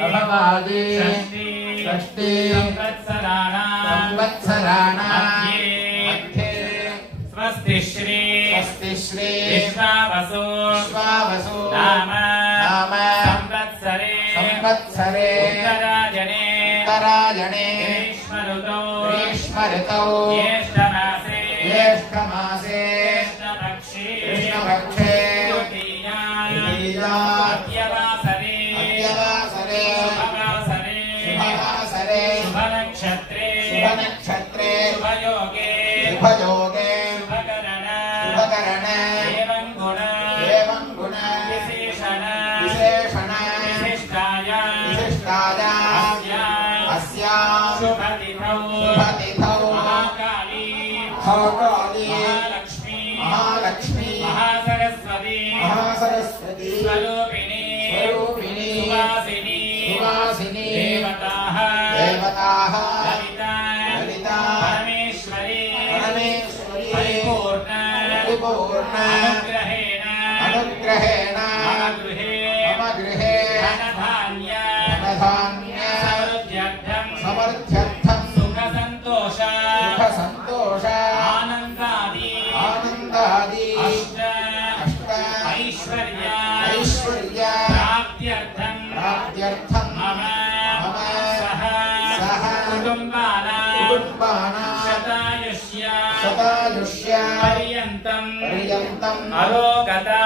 प्रभवादि षष्ठी संवत्सराणां मध्ये स्वस्ति श्री विश्वावसु नाम संवत्सरे उत्तरायणे ग्रीष्म ऋतौ ज्येष्ठमासे कृष्णपक्षे अद्यवासरे शुभवासरे शुभनक्षत्रे शुभयोगे शुभकरण एवं गुण विशेषण विशिष्टाय अस्यां शुभतिथौ महाकाली महालक्ष्मी महासरस्वती स्वरूपिणी सुवासिनी देवताः ललिता परमेश्वरी परिपूर्ण अनुग्रहेण मम गृहे धनधान्य समृद्ध्यर्थं सुख संतोष आनंदादि अष्ट ऐश्वर्य प्राप्त्यर्थं मम सह कुटुम्बानां शतायुष्य पर्यन्तम् अरोगता